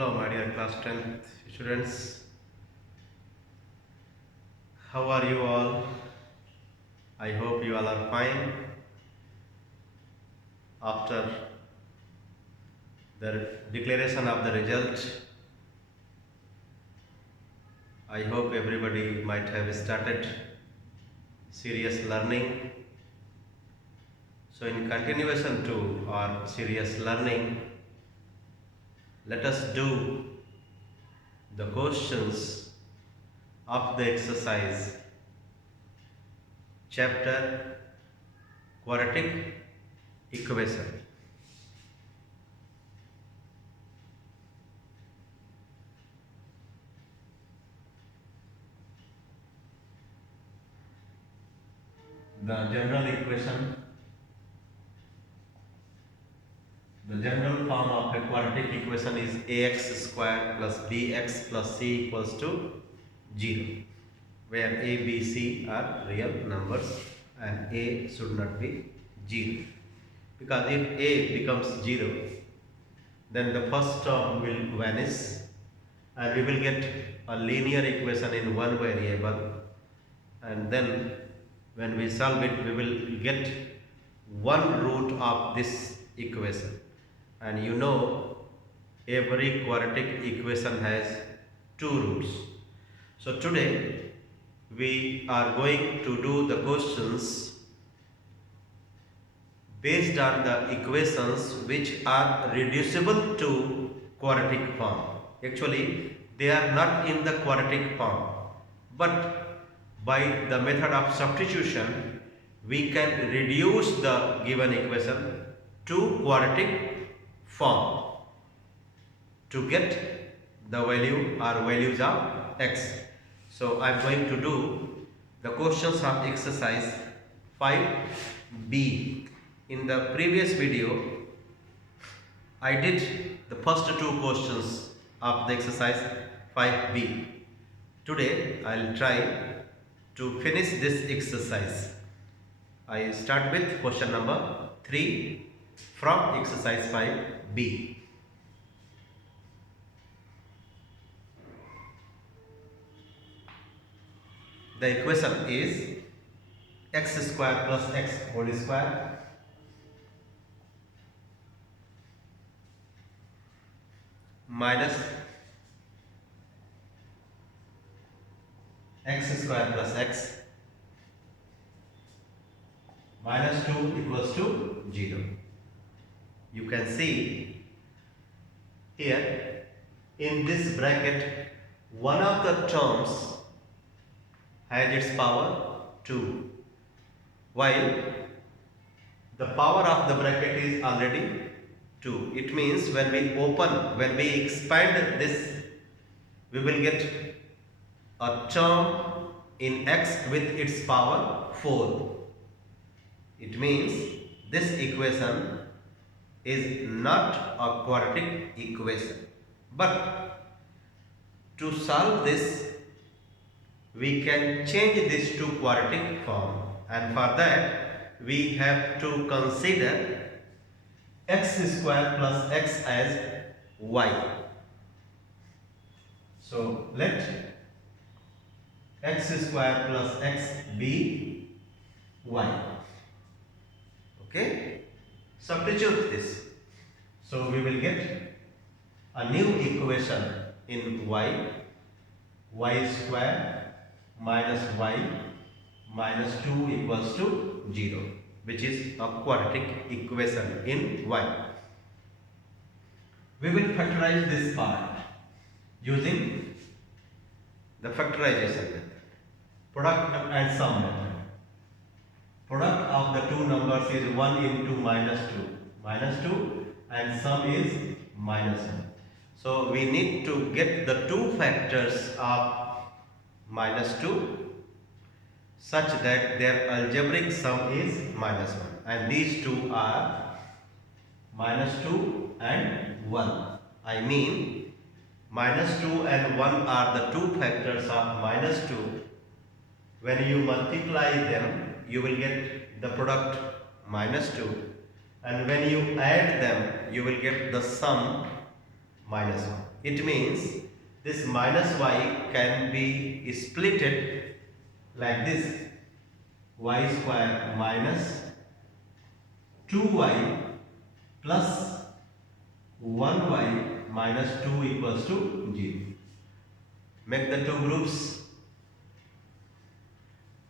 Hello, my dear class 10th students. How are you all? I hope you all are fine. After the declaration of the result, I hope everybody might have started serious learning. So, in continuation to our serious learning, let us do the questions of the exercise chapter quadratic equation. The general equation, the general form of a quadratic equation is ax square plus bx plus c equals to 0, where a, b, c are real numbers and a should not be 0. Because if a becomes 0, then the first term will vanish and we will get a linear equation in one variable, and then when we solve it we will get one root of this equation, and you know every quadratic equation has two roots. So today we are going to do the questions based on the equations which are reducible to quadratic form. Actually, they are not in the quadratic form, but by the method of substitution, we can reduce the given equation to quadratic form to get the value or values of x. So, I am going to do the questions of exercise 5b. In the previous video, I did the first two questions of the exercise 5b. Today, I will try to finish this exercise. I start with question number 3 from exercise 5b. The equation is x square plus x whole square minus x square plus x minus 2 equals to 0. You can see here in this bracket one of the terms has its power 2, while the power of the bracket is already 2. It means when we expand this, we will get a term in x with its power 4. It means this equation is not a quadratic equation. But to solve this, we can change this to quadratic form, and for that we have to consider x square plus x as y. So let x square plus x be y. Okay, substitute this. So we will get a new equation in y square minus y minus 2 equals to 0, which is a quadratic equation in y. We will factorize this part using the factorization method, product and sum method. Product of the two numbers is 1 into minus 2, and sum is minus 1. So we need to get the two factors of minus 2 such that their algebraic sum is minus 1, and these two are minus 2 and 1. I mean minus 2 and 1 are the two factors of minus 2. When you multiply them, you will get the product minus 2, and when you add them, you will get the sum minus 1. It means this minus y can be splitted like this: y square minus 2y plus 1y minus 2 equals to 0. Make the two groups.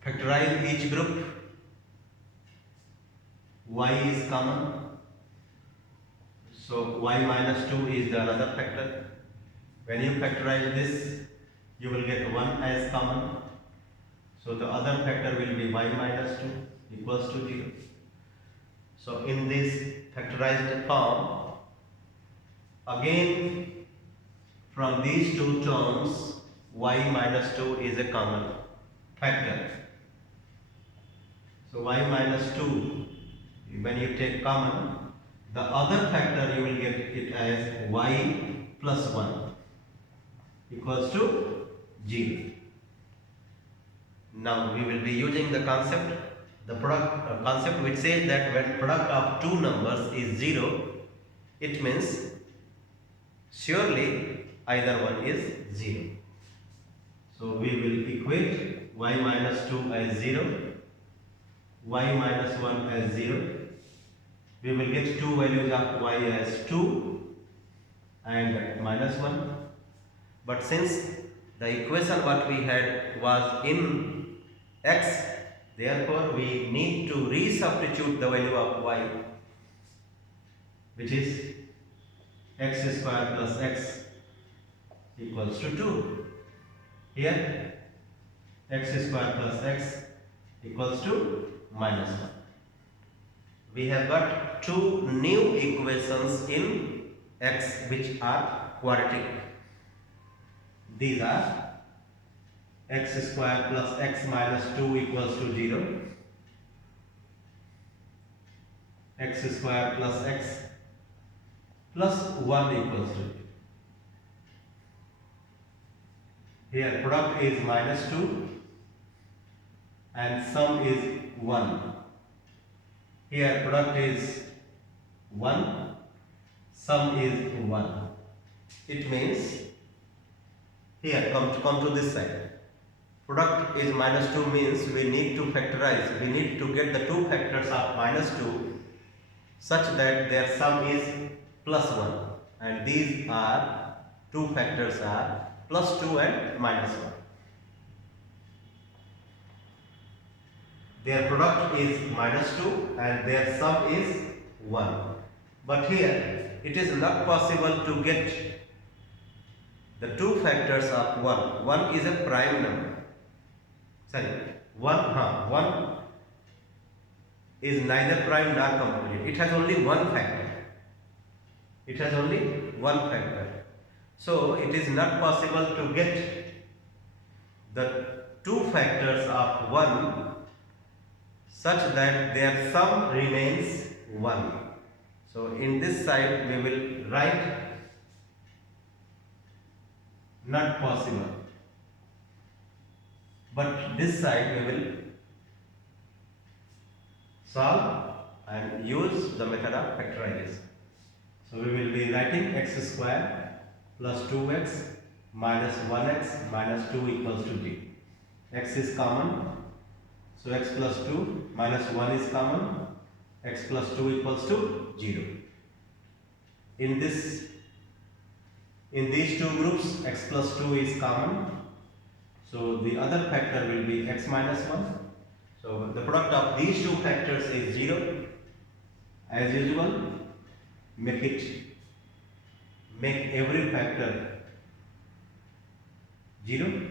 Factorize each group. Y is common, so y minus 2 is the another factor. When you factorize this, you will get 1 as common, so the other factor will be y minus 2 equals to 0. So in this factorized form, again from these two terms, y minus 2 is a common factor. So y minus 2, when you take common, the other factor you will get it as y plus 1 equals to 0. Now we will be using the concept, the product concept, which says that when product of two numbers is 0, it means surely either one is 0. So we will equate y minus 2 as 0, y minus 1 as 0. We will get two values of y as 2 and minus 1. But since the equation what we had was in x, therefore we need to resubstitute the value of y, which is x square plus x equals to 2. Here x square plus x equals to minus 1. We have got two new equations in x which are quadratic. These are x square plus x minus 2 equals to 0, x square plus x plus 1 equals to 0. Here product is minus 2 and sum is 1. Here product is 1, sum is 1. It means here come to this side. Product is minus 2 means we need to factorize. We need to get the two factors of minus 2 such that their sum is plus 1. And these are two factors are plus 2 and minus 1. Their product is minus 2 and their sum is 1. But here it is not possible to get the two factors of 1. 1 is a prime number. Sorry, 1 is neither prime nor composite. It has only one factor. It has only one factor. So it is not possible to get the two factors of 1 such that their sum remains 1. So in this side we will write not possible, but this side we will solve and use the method of factorization. So we will be writing x square plus 2x minus 1x minus 2 equals to 0. X is common, so x plus 2 minus 1 is common, x plus 2 equals to 0. In these two groups, x plus 2 is common, so the other factor will be x minus 1. So the product of these two factors is 0. As usual, make every factor 0.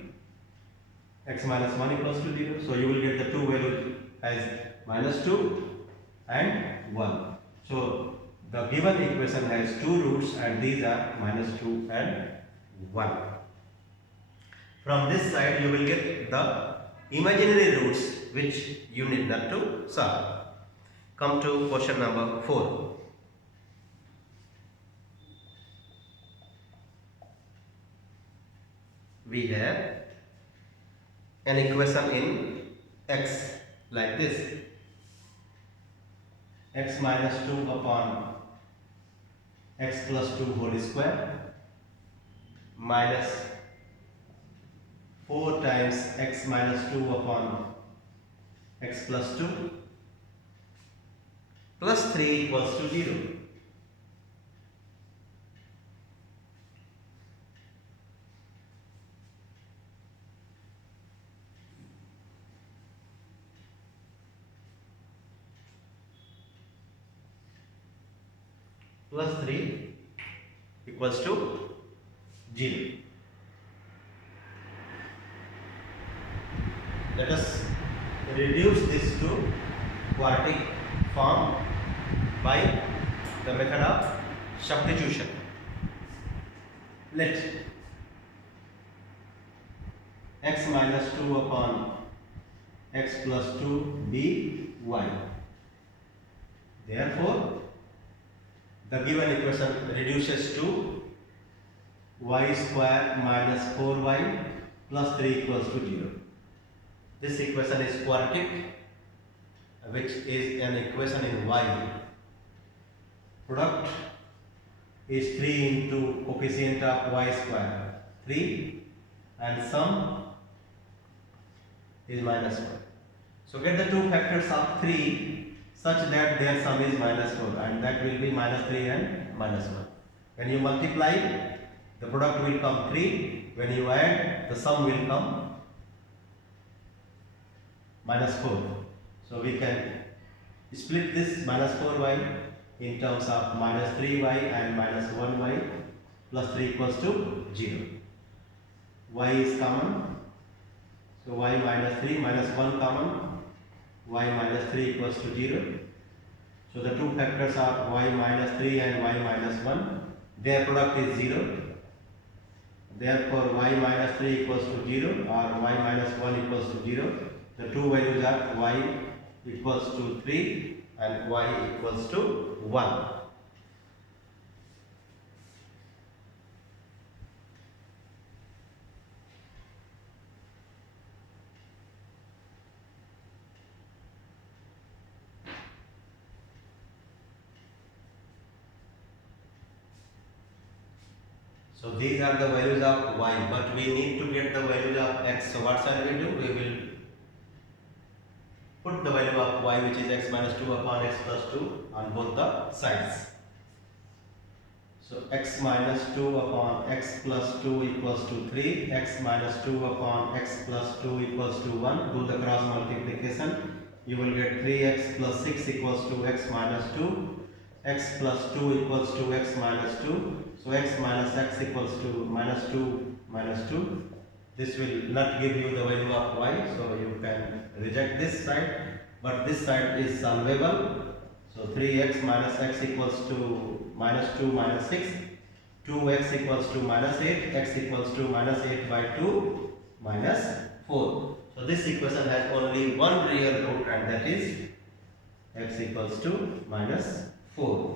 X minus 1 equals to 0. So you will get the two values as minus 2 and 1. So the given equation has two roots and these are minus 2 and 1. From this side you will get the imaginary roots which you need not to solve. Come to question number 4. We have an equation in x like this: x minus 2 upon x plus 2 whole square minus 4 times x minus 2 upon x plus 2 plus 3 equals to 0. Plus 3 equals to 0. Let us reduce this to quartic form by the method of substitution. Let x minus 2 upon x plus 2 be y. Therefore, the given equation reduces to y square minus 4y plus 3 equals to 0. This equation is quartic, which is an equation in y. Product is 3 into coefficient of y square 3 and sum is minus 1. So get the two factors of 3 such that their sum is minus 4, and that will be minus 3 and minus 1. When you multiply, the product will come 3. When you add, the sum will come minus 4. So we can split this minus 4y in terms of minus 3y and minus 1y plus 3 equals to 0. Y is common. So y minus 3 minus 1 common. Y minus 3 equals to 0. So the two factors are y minus 3 and y minus 1. Their product is 0. Therefore, y minus 3 equals to 0 or y minus 1 equals to 0. The two values are y equals to 3 and y equals to 1. So these are the values of y, but we need to get the values of x. So what shall we do? We will put the value of y, which is x minus 2 upon x plus 2, on both the sides. So x minus 2 upon x plus 2 equals to 3, x minus 2 upon x plus 2 equals to 1. Do the cross multiplication. You will get 3x plus 6 equals to x minus 2, x plus 2 equals to x minus 2. So x minus x equals to minus 2 minus 2. This will not give you the value of y, so you can reject this side, but this side is solvable. So 3x minus x equals to minus 2 minus 6, 2x equals to minus 8, x equals to minus 8 by 2 minus 4. So this equation has only one real root, and that is x equals to minus 4.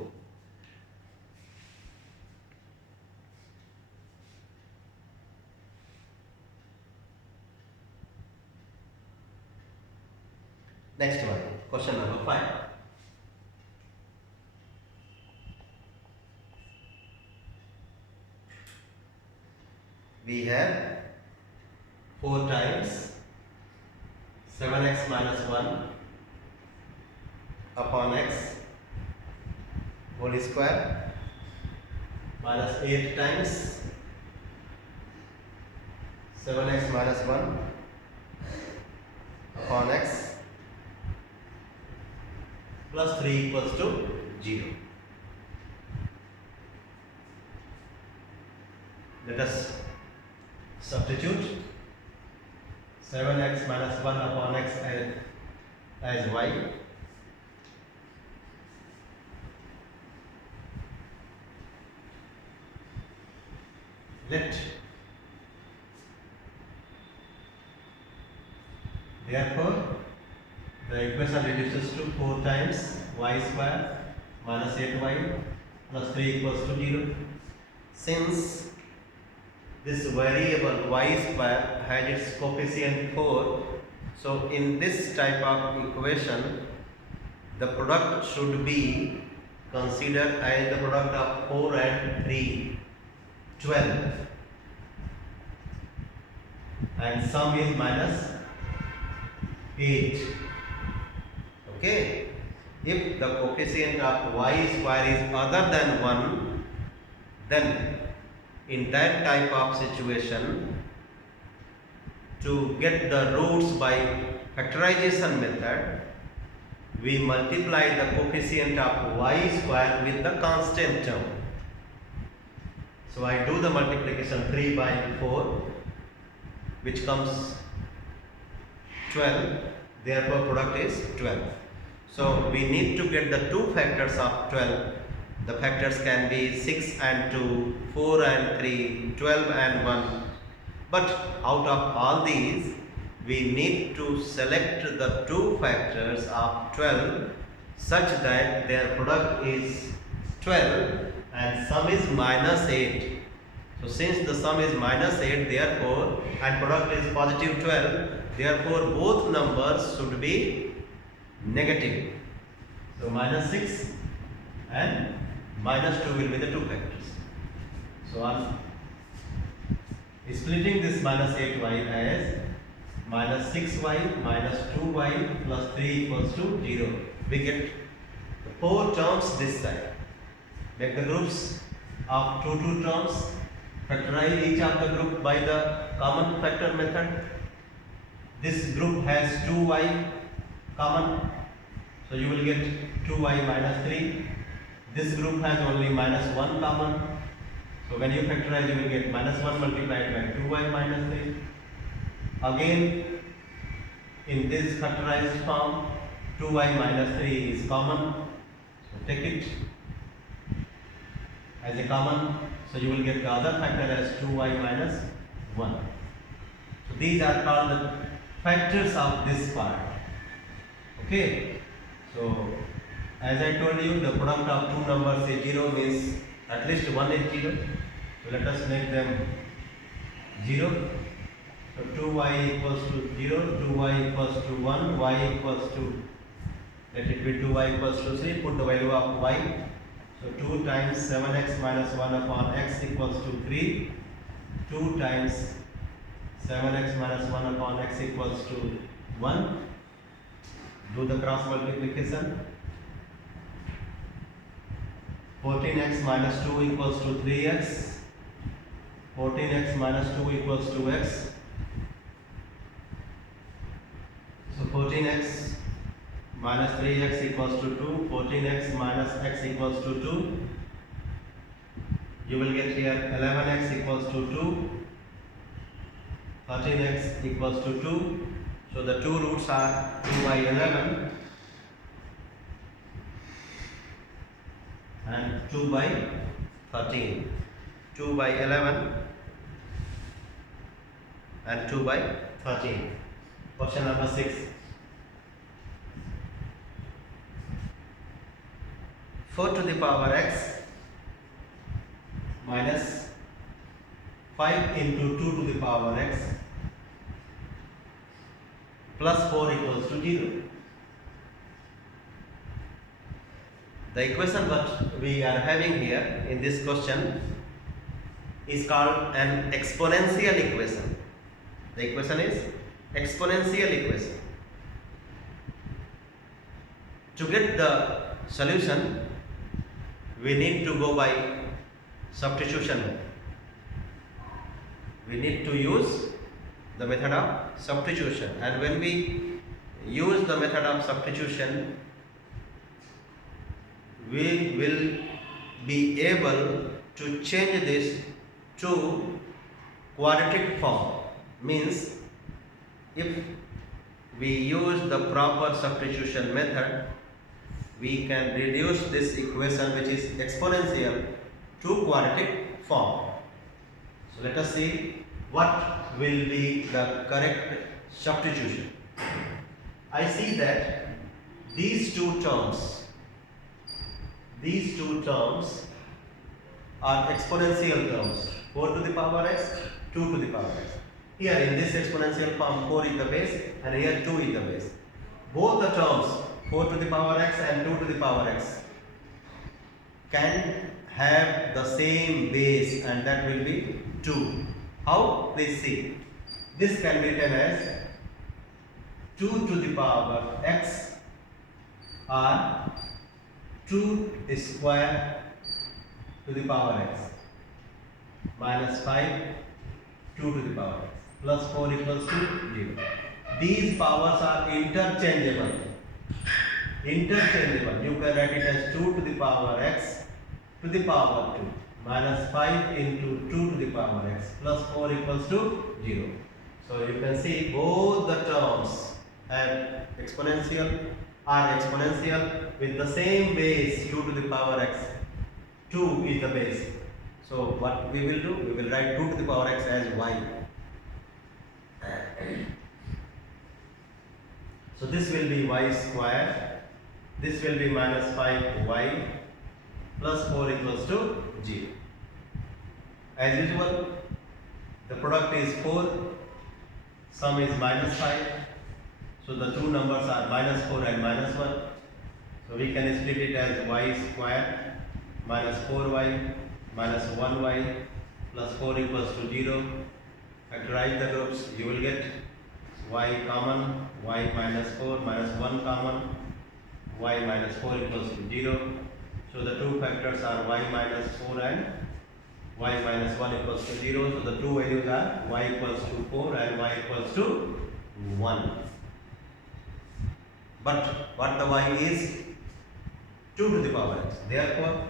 Next one, question number 5. We have 4 times 7x minus 1 upon x whole square minus 8 times 7x minus 1 upon x plus 3 equals to 0. Let us substitute 7x minus 1 upon x as y. Let therefore the equation reduces to 4 times y square minus 8y plus 3 equals to 0. Since this variable y square has its coefficient 4, so in this type of equation the product should be considered as the product of 4 and 3, 12. and sum is minus 8. Okay. If the coefficient of y square is other than 1, then in that type of situation, to get the roots by factorization method, we multiply the coefficient of y square with the constant term. So I do the multiplication 3 by 4, which comes 12, therefore product is 12. So we need to get the two factors of 12. The factors can be 6 and 2, 4 and 3, 12 and 1. But out of all these, we need to select the two factors of 12 such that their product is 12 and sum is minus 8. So since the sum is minus 8, therefore, and product is positive 12, therefore both numbers should be negative. So minus 6 and minus 2 will be the two factors. So on splitting this minus 8y as minus 6y minus 2y plus 3 equals to 0, we get the 4 terms this side. Make the groups of 2 terms, factorize each of the group by the common factor method. This group has 2y common, so you will get 2y minus 3. This group has only minus 1 common, so when you factorize you will get minus 1 multiplied by 2y minus 3. Again, in this factorized form, 2y minus 3 is common, so take it as a common, so you will get the other factor as 2y minus 1. So these are called the factors of this part. Okay, so as I told you, the product of two numbers is 0 means at least one is 0. So let us make them 0. So 2y equals to 0, 2y equals to 1, y equals to, let it be 2y equals to 3, put the value of y. So 2 times 7x minus 1 upon x equals to 3, 2 times 7x minus 1 upon x equals to 1. Do the cross multiplication. 14x minus 2 equals to 3x, 14x minus 2 equals to x. So 14x minus 3x equals to 2, 14x minus x equals to 2. You will get here 11x equals to 2, 13x equals to 2. So the two roots are 2 by 11 and 2 by 13. 2 by 11 and 2 by 13. Question number 6. 4 to the power x minus 5 into 2 to the power x plus 4 equals to 0. The equation that we are having here in this question is called an exponential equation. The equation is exponential equation. To get the solution, we need to go by substitution method. We need to use the method of substitution, and when we use the method of substitution, we will be able to change this to quadratic form. Means if we use the proper substitution method, we can reduce this equation which is exponential to quadratic form. So let us see what will be the correct substitution. I see that these two terms are exponential terms. 4 to the power x, 2 to the power x. Here in this exponential form 4 is the base and here 2 is the base. Both the terms 4 to the power x and 2 to the power x can have the same base, and that will be 2. How? Please see. This can be written as 2 to the power x or 2 square to the power x minus 5 2 to the power x plus 4 equals to 0. These powers are interchangeable. Interchangeable. You can write it as 2 to the power x to the power 2 minus 5 into 2 to the power x plus 4 equals to 0. So you can see both the terms have exponential with the same base 2 to the power x. 2 is the base. So what we will do? We will write 2 to the power x as y. So this will be y square. This will be minus 5y plus 4 equals to 0. As usual, the product is 4. Sum is minus 5. So the two numbers are minus 4 and minus 1. So we can split it as y square minus 4y minus 1y plus 4 equals to 0. Factorize the groups, you will get y common, y minus 4 minus 1 common, y minus 4 equals to 0. So the two factors are y minus 4 and y minus 1 equals to 0. So the two values are y equals to 4 and y equals to 1. But what the y is? 2 to the power x. Therefore,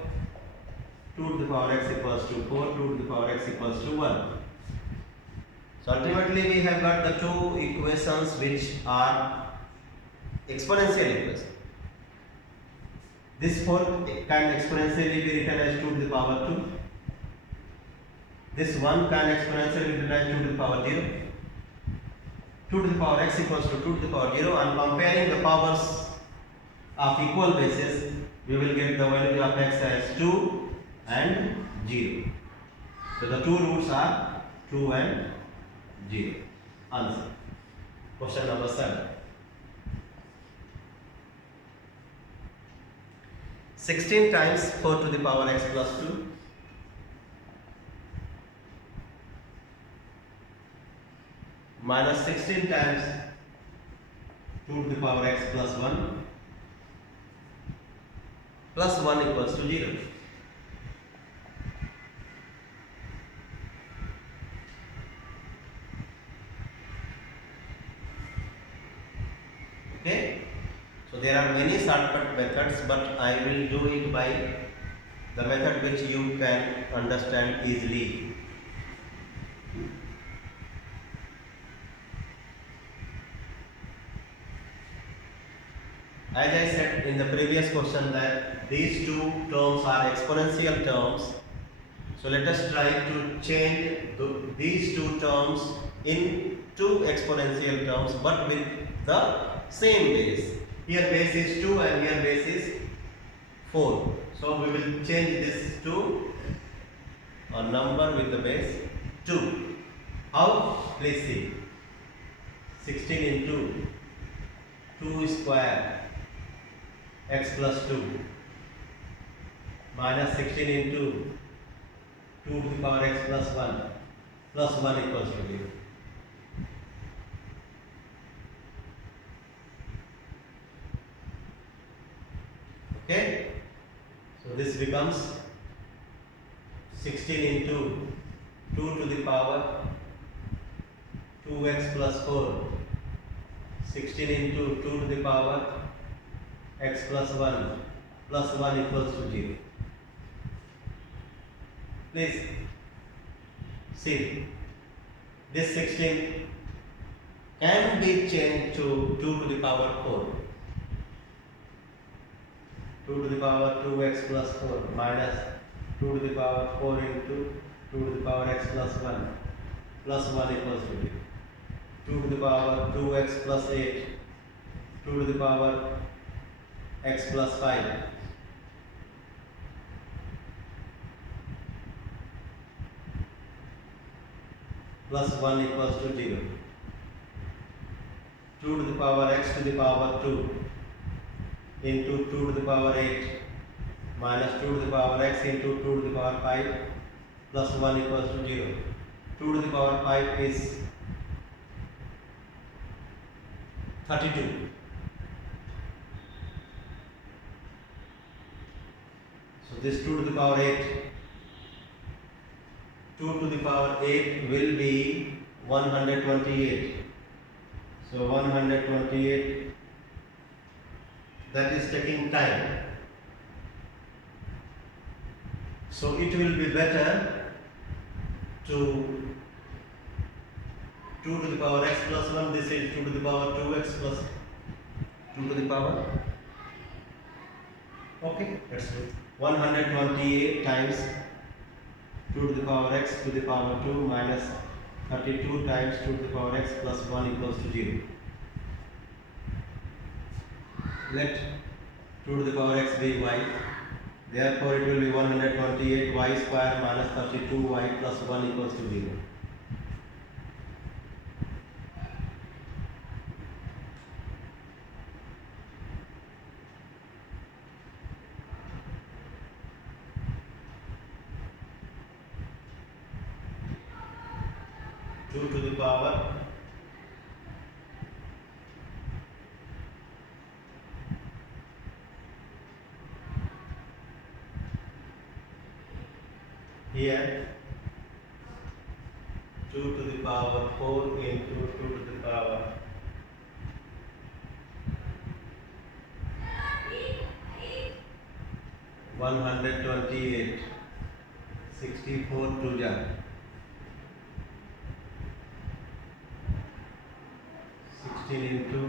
2 to the power x equals to 4, 2 to the power x equals to 1. So ultimately we have got the two equations which are exponential equations. This 4 can exponentially be written as 2 to the power 2. This 1 can exponentially be written as 2 to the power 0. 2 to the power x equals to 2 to the power 0, and comparing the powers of equal bases, we will get the value of x as 2 and 0. So the two roots are 2 and 0. Answer. Question number 7. 16 times 4 to the power x plus 2 minus 16 times 2 to the power x plus 1 plus 1 equals to 0. Okay, so there are many shortcut methods, but I will do it by the method which you can understand easily. As I said in the previous question that these two terms are exponential terms. So let us try to change these two terms in two exponential terms, but with the same base. Here base is 2 and here base is 4. So we will change this to a number with the base 2. How? Please see. 16 into 2 square x plus 2 minus 16 into 2 to the power x plus 1 plus 1 equals to 0. Okay, so this becomes 16 into 2 to the power 2x plus 4, 16 into 2 to the power x plus 1 plus 1 equals to 0. Please see, this 16 can be changed to 2 to the power 4. 2 to the power 2x plus 4 minus 2 to the power 4 into 2 to the power x plus 1 plus 1 equals to 0. 2 to the power 2x plus 8, 2 to the power x plus 5 plus 1 equals to 0. 2 to the power x to the power 2 into 2 to the power 8 minus 2 to the power x into 2 to the power 5 plus 1 equals to 0. 2 to the power 5 is 32. So this 2 to the power 8. 2 to the power 8 will be 128. So 128, that is taking time. So it will be better to 2 to the power x plus 1, this is 2 to the power 2x plus 2 to the power. Okay, let's do it. 128 times 2 to the power x to the power 2 minus 32 times 2 to the power x plus 1 equals to 0. Let 2 to the power x be y. Therefore, it will be 128 y square minus 32 y plus 1 equals to 0. Two to the power here 2 to the power 4 into 2 to the power 128, 64 to ja 16 into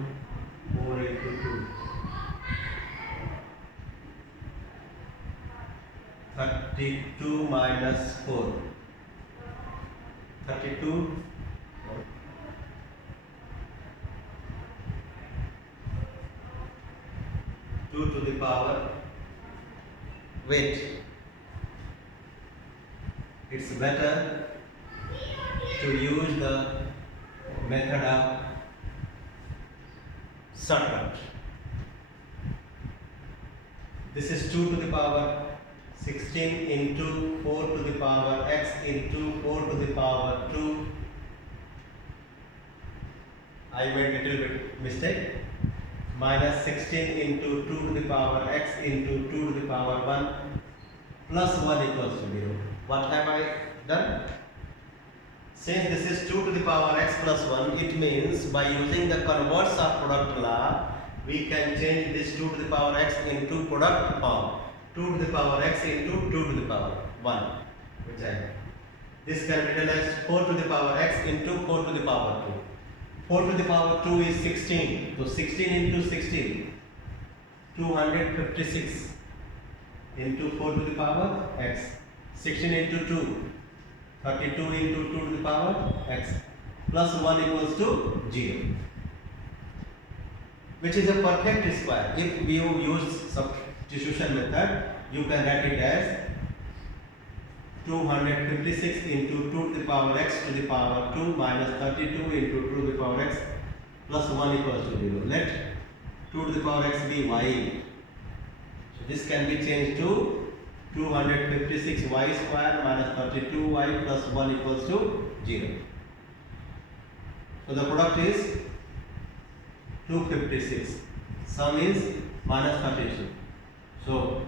4 into 2, 32 minus 4, 32 2 to the power, wait, it's better to use the method of shortcut. This is 2 to the power 16 into 4 to the power x into 4 to the power 2. I made little bit mistake. Minus 16 into 2 to the power x into 2 to the power 1 plus 1 equals to 0. What have I done? Since this is 2 to the power x plus 1, it means by using the converse of product law, we can change this 2 to the power x into product form. 2 to the power x into 2 to the power 1, which I have. This can be written as 4 to the power x into 4 to the power 2. 4 to the power 2 is 16. So 16 into 16, 256 into 4 to the power x. 16 into 2, 32 into 2 to the power x plus 1 equals to 0, which is a perfect square. If you use substitution method, you can write it as 256 into 2 to the power x to the power 2 minus 32 into 2 to the power x plus 1 equals to 0. Let 2 to the power x be y. So this can be changed to 256 y square minus 32 y plus 1 equals to 0. So the product is 256. Sum is minus 32. So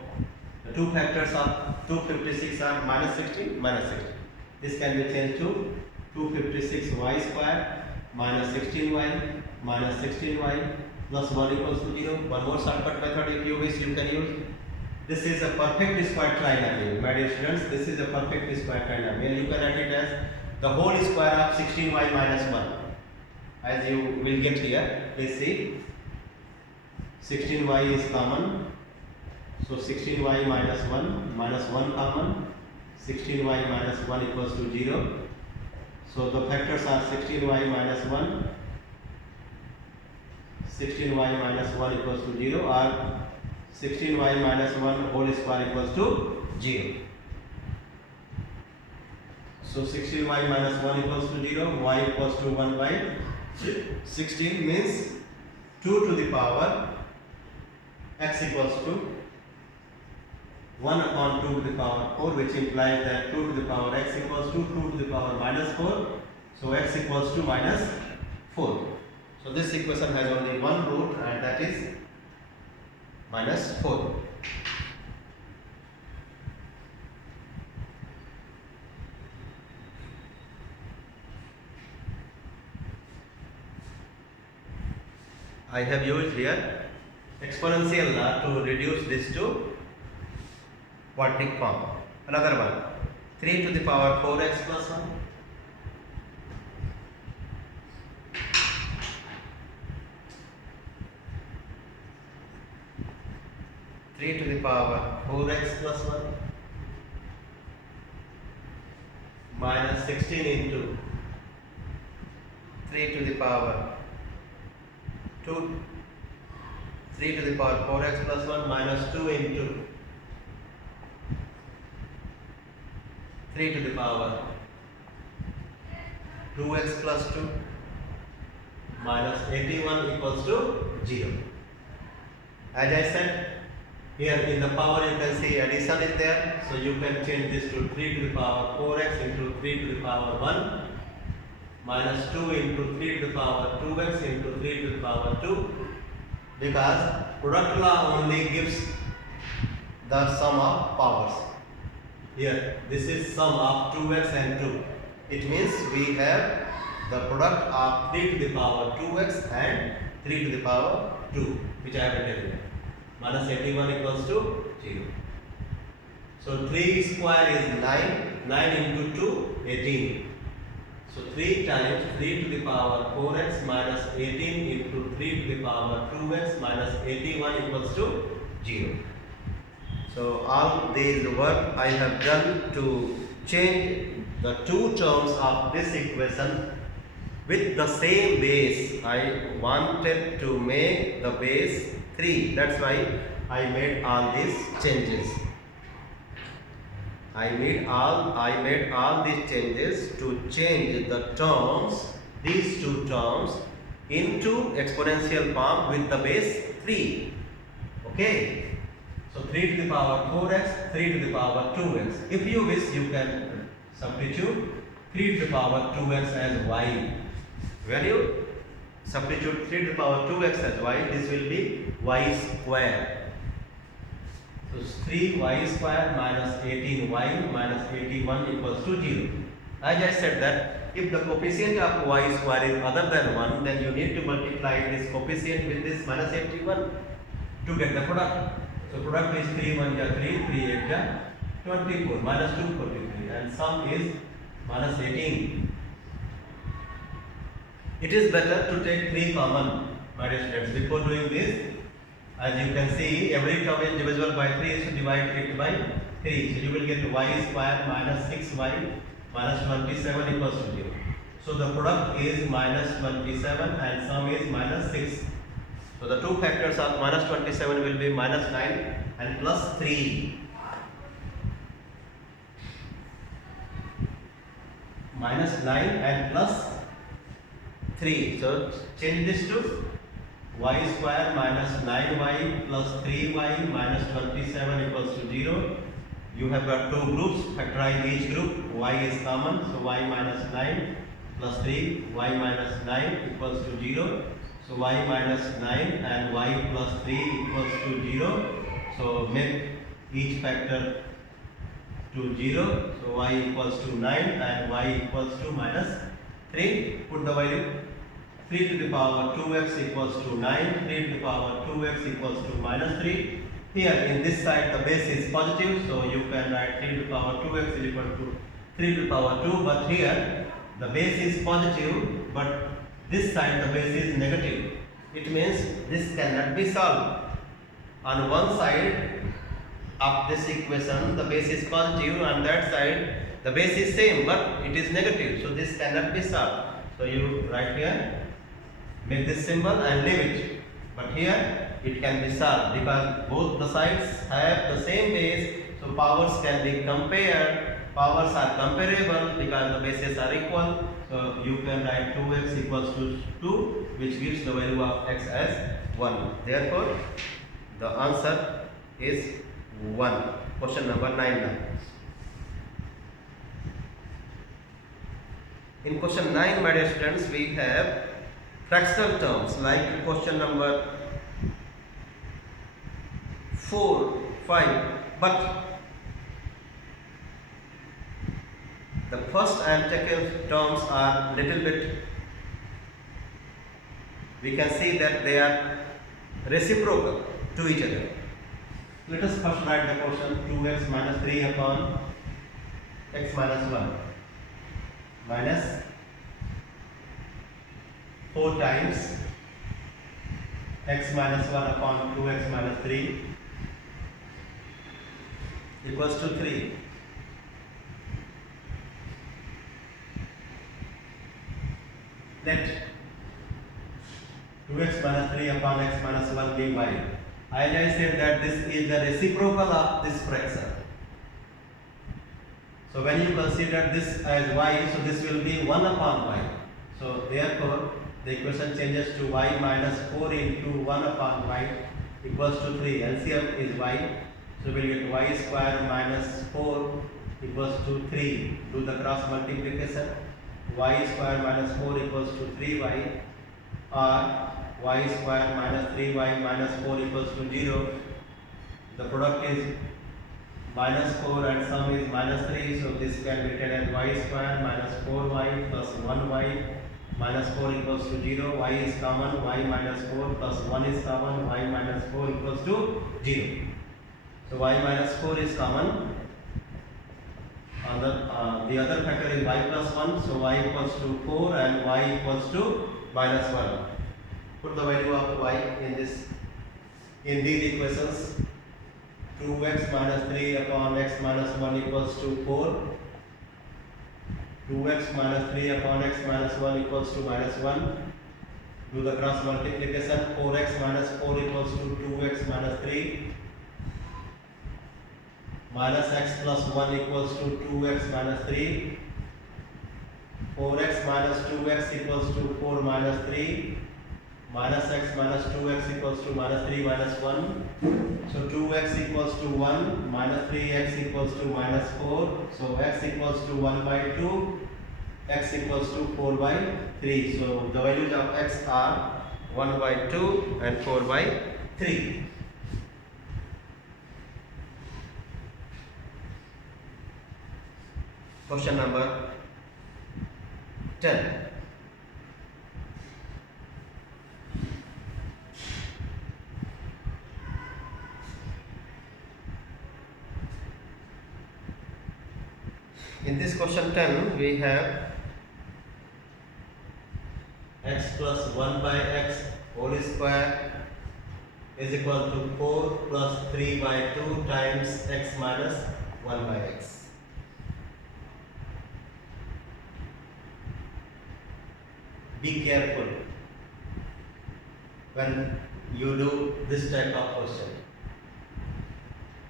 the two factors of 256 are minus 16, minus 16. This can be changed to 256y square minus 16y minus 16y plus 1 equals to 0. One more shortcut method, if you wish, you can use. This is a perfect square trinomial. My dear students, this is a perfect square trinomial. You can write it as the whole square of 16y minus 1. As you will get here, please see. 16y is common. So 16y minus 1 common, 16y minus 1 equals to 0. So the factors are 16y minus 1, 16y minus 1 equals to 0, or 16y minus 1 whole square equals to 0. So 16y minus 1 equals to 0, y equals to 1 by 16 means 2 to the power x equals to 1 upon 2 to the power 4, which implies that 2 to the power x equals to 2 to the power minus 4. So x equals to minus 4. So this equation has only one root, and that is minus 4. I have used here exponential law to reduce this to quadratic form. Another one, 3 to the power 4x plus 1. 3 to the power 4x plus 1 minus 16 into 3 to the power 2, 3 to the power 4x plus 1 minus 2 into 3 to the power 2x plus 2 minus 81 equals to 0. As I said, here in the power you can see addition is there, so you can change this to 3 to the power 4x into 3 to the power 1 minus 2 into 3 to the power 2x into 3 to the power 2, because product law only gives the sum of powers. Here this is sum of 2x and 2. It means we have the product of 3 to the power 2x and 3 to the power 2, which I have written here. Minus 81 equals to 0. So 3 square is 9, 9 into 2, 18. So 3 times 3 to the power 4x minus 18 into 3 to the power 2x minus 81 equals to 0. So all these work I have done to change the two terms of this equation with the same base. I wanted to make the base 3. That's why I made all these changes. I made all these changes to change the terms, these two terms, into exponential form with the base 3. Okay. So 3 to the power 4x, 3 to the power 2x. If you wish, you can substitute 3 to the power 2x as y. When you substitute 3 to the power 2x as y, this will be y square. So 3y square minus 18y minus 81 equals to 0. As I said that if the coefficient of y square is other than 1, then you need to multiply this coefficient with this minus 81 to get the product. So product is 3 1 ja 3, 3 8 ja 24, minus 243, and sum is minus 18. It is better to take 3 common, my dear students. Before doing this, as you can see, every term is divisible by 3, so divide it by 3. So you will get y square minus 6y minus 27 equals to 0. So the product is minus 27 and sum is minus 6. So the two factors of minus 27 will be minus 9 and plus 3. Minus 9 and plus 3. So change this to y square minus 9y plus 3y minus 27 equals to 0. You have got two groups, factorize each group, y is common, so y minus 9 plus 3, y minus 9 equals to 0. So y minus 9 and y plus 3 equals to 0. So make each factor to 0. So y equals to 9 and y equals to minus 3. Put the value. 3 to the power 2x equals to 9. 3 to the power 2x equals to minus 3. Here in this side the base is positive, so you can write 3 to the power 2x is equal to 3 to the power 2. But here the base is positive, but this side the base is negative. It means this cannot be solved. On one side of this equation the base is positive, on that side the base is same but it is negative. So this cannot be solved. So you write here, make this symbol and leave it. But here it can be solved because both the sides have the same base. So powers can be compared. Powers are comparable because the bases are equal. So you can write 2x equals to 2, which gives the value of x as 1. Therefore, the answer is 1. Question number 9 now. In question 9, my dear students, we have fractional terms like question number 4, 5, but the first and second terms are little bit, we can see that they are reciprocal to each other. Let us first write the question 2x minus 3 upon x minus 1 minus 4 times x minus 1 upon 2x minus 3 equals to 3. Let 2x minus 3 upon x minus 1 be y. As I said that this is the reciprocal of this fraction. So when you consider this as y, so this will be 1 upon y. So therefore the equation changes to y minus 4 into 1 upon y equals to 3. LCM is y. So we will get y square minus 4 equals to 3. Do the cross multiplication. Y square minus 4 equals to 3y, or y square minus 3y minus 4 equals to 0. The product is minus 4 and sum is minus 3. So this can be written as y square minus 4y plus 1y minus 4 equals to 0. Y is common, y minus 4 plus 1 is common, y minus 4 equals to 0. So y minus 4 is common. The other factor is y plus 1, so y equals to 4 and y equals to minus 1. Put the value of y in these equations. 2x minus 3 upon x minus 1 equals to 4. 2x minus 3 upon x minus 1 equals to minus 1. Do the cross multiplication. 4x minus 4 equals to 2x minus 3. Minus x plus 1 equals to 2x minus 3. 4x minus 2x equals to 4 minus 3. Minus x minus 2x equals to minus 3 minus 1. So 2x equals to 1, minus 3x equals to minus 4. So x equals to 1 by 2, x equals to 4 by 3. So the values of x are 1 by 2 and 4 by 3. Question number 10. In this question 10, we have x plus 1 by x whole square is equal to 4 plus 3 by 2 times x minus 1 by x. Be careful when you do this type of question.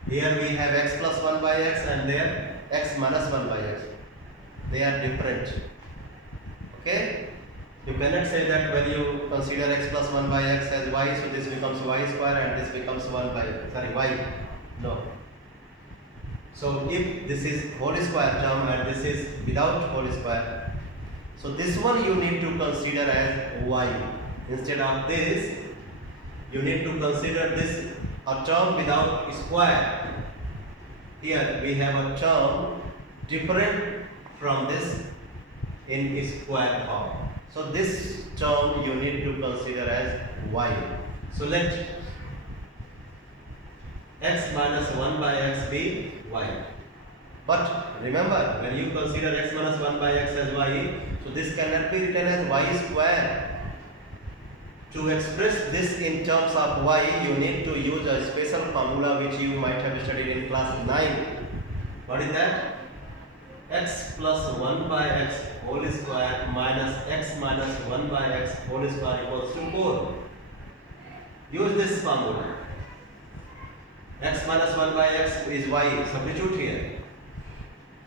Here we have x plus 1 by x and there x minus 1 by x. They are different. Okay? You cannot say that when you consider x plus 1 by x as y, so this becomes y square and this becomes 1 by y. No. So if this is whole square term and this is without whole square, so this one you need to consider as y. Instead of this, you need to consider this a term without square. Here we have a term different from this in square form. So this term you need to consider as y. So let x minus 1 by x be y. But remember, when you consider x minus 1 by x as y, so this cannot be written as y square. To express this in terms of y, you need to use a special formula which you might have studied in class 9. What is that? X plus 1 by x whole square minus x minus 1 by x whole square equals to 4. Use this formula. X minus 1 by x is y. Substitute here.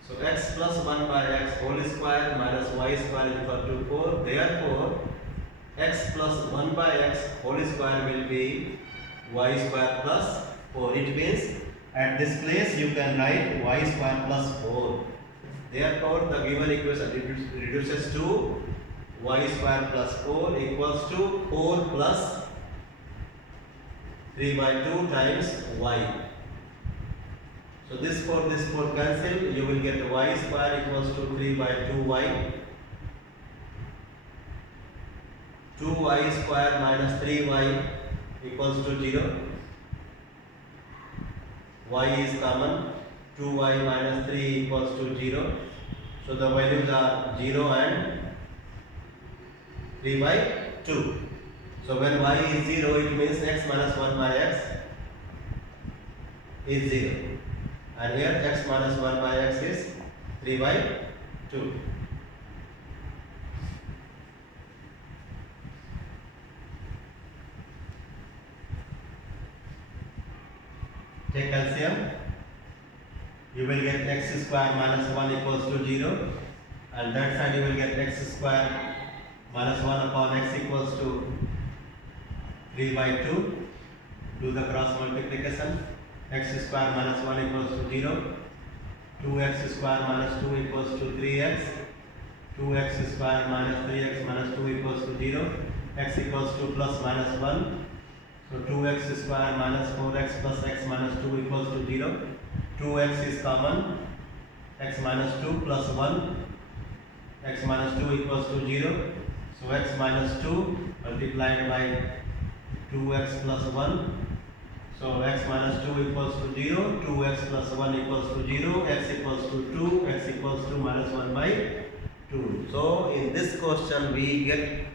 So x plus 1 by x whole square minus y square is equal to 4. Therefore, x plus 1 by x whole square will be y square plus 4. It means at this place you can write y square plus 4. Therefore, the given equation reduces to y square plus 4 equals to 4 plus 3 by 2 times y. So this 4 cancel, you will get y square equals to 3 by 2y. 2y square minus 3y equals to 0. Y is common. 2y minus 3 equals to 0. So the values are 0 and 3 by 2. So when y is 0, it means x minus 1 by x is 0. And here x minus 1 by x is 3 by 2. Take LCM. You will get x square minus 1 equals to 0. And that side you will get x square minus 1 upon x equals to 3 by 2. Do the cross multiplication. X square minus 1 equals to 0. 2x square minus 2 equals to 3x. 2x square minus 3x minus 2 equals to 0. X equals to plus minus 1. So 2x square minus 4x plus x minus 2 equals to 0. 2x is common. X minus 2 plus 1. X minus 2 equals to 0. So x minus 2 multiplied by 2x plus 1. So x minus 2 equals to 0. 2x plus 1 equals to 0. X equals to 2. X equals to minus 1 by 2. So in this question we get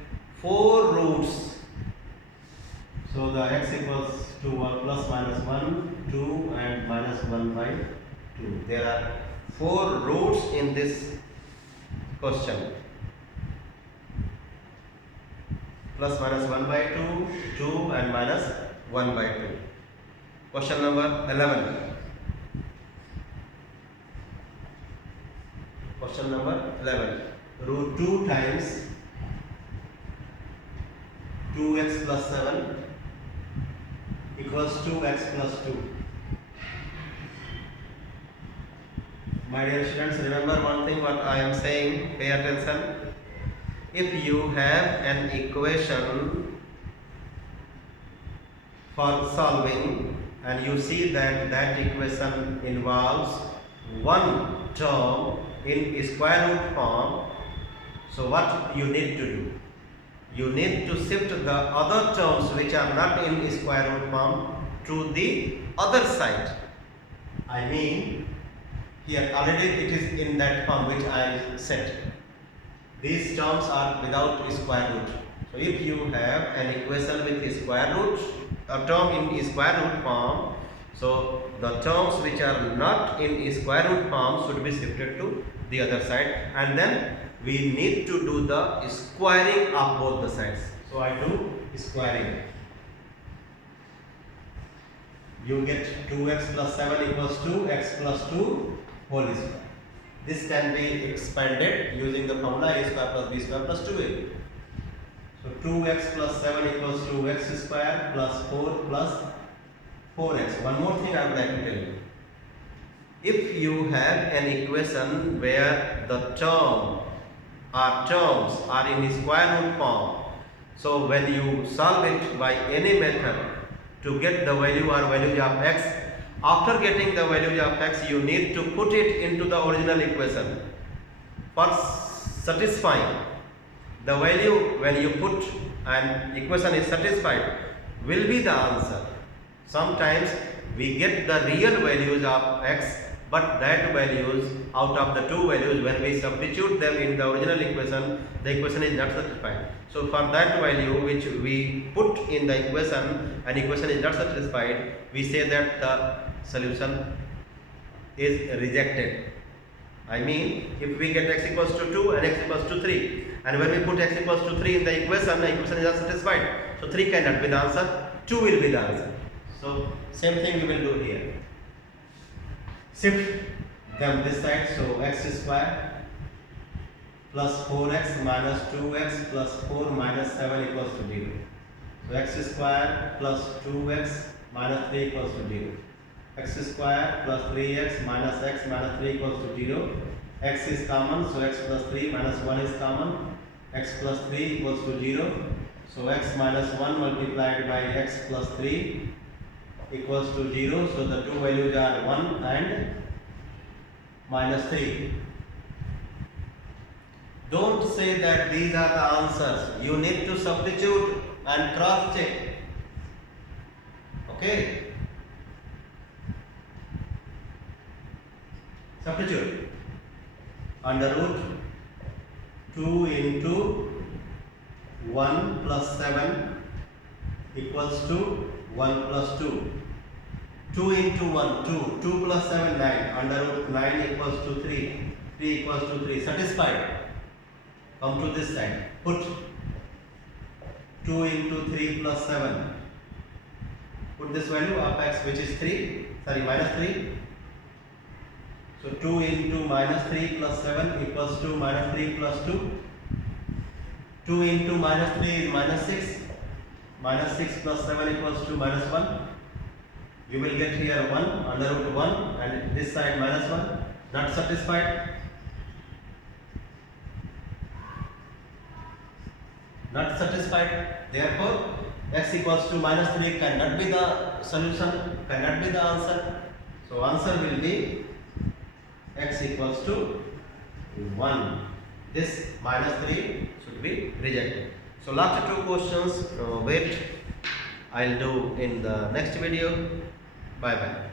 4 roots. So the x equals to 1 plus minus 1, 2 and minus 1 by 2. There are 4 roots in this question. Plus minus 1 by 2, 2 and minus 1 by 2. Question number 11. Question number 11. Root 2 times 2x plus 7 equals 2x plus 2. My dear students, remember one thing what I am saying, pay attention. If you have an equation for solving and you see that that equation involves one term in square root form, so what you need to do? You need to shift the other terms which are not in square root form to the other side. I mean, here already it is in that form which I said. These terms are without square root. So if you have an equation with square root, a term in square root form, so the terms which are not in square root form should be shifted to the other side, and then we need to do the squaring of both the sides. So I do squaring. You get 2x plus 7 equals to x plus 2 whole square. This can be expanded using the formula a square plus b square plus 2a. So 2x plus 7 equals to x square plus 4 plus 4x. One more thing I would like to tell you. If you have an equation where the terms are in square root form, so when you solve it by any method to get the value or values of x, after getting the values of x, you need to put it into the original equation. For satisfying the value, when you put an equation is satisfied, will be the answer. Sometimes we get the real values of x, but that values out of the two values, when we substitute them in the original equation, the equation is not satisfied. So for that value which we put in the equation, and equation is not satisfied, we say that the solution is rejected. I mean, if we get x equals to 2 and x equals to 3, and when we put x equals to 3 in the equation is not satisfied. So 3 cannot be the answer, 2 will be the answer. So same thing we will do here. Shift them this side, so x square plus 4x minus 2x plus 4 minus 7 equals to 0. So x square plus 2x minus 3 equals to 0. X square plus 3x minus x minus 3 equals to 0. X is common, so x plus 3 minus 1 is common. x plus 3 equals to 0. So x minus 1 multiplied by x plus 3 equals to 0. So the two values are 1 and minus 3. Don't say that these are the answers. You need to substitute and cross check. Okay? Substitute. Under root 2 into 1 plus 7 equals to 1 plus 2. 2 into 1, 2. 2 plus 7, 9. Under root 9 equals to 3. 3 equals to 3. Satisfied? Come to this side. Put 2 into 3 plus 7. Put this value of x, which is 3. Sorry, minus 3. So 2 into minus 3 plus 7 equals to minus 3 plus 2. 2 into minus 3 is minus 6. Minus 6 plus 7 equals to minus 1. You will get here 1 under root 1 and this side minus 1. Not satisfied? Not satisfied. Therefore, x equals to minus 3 cannot be the solution, cannot be the answer. So answer will be x equals to 1. This minus 3 should be rejected. So last two questions, wait, I'll do in the next video. Bye bye.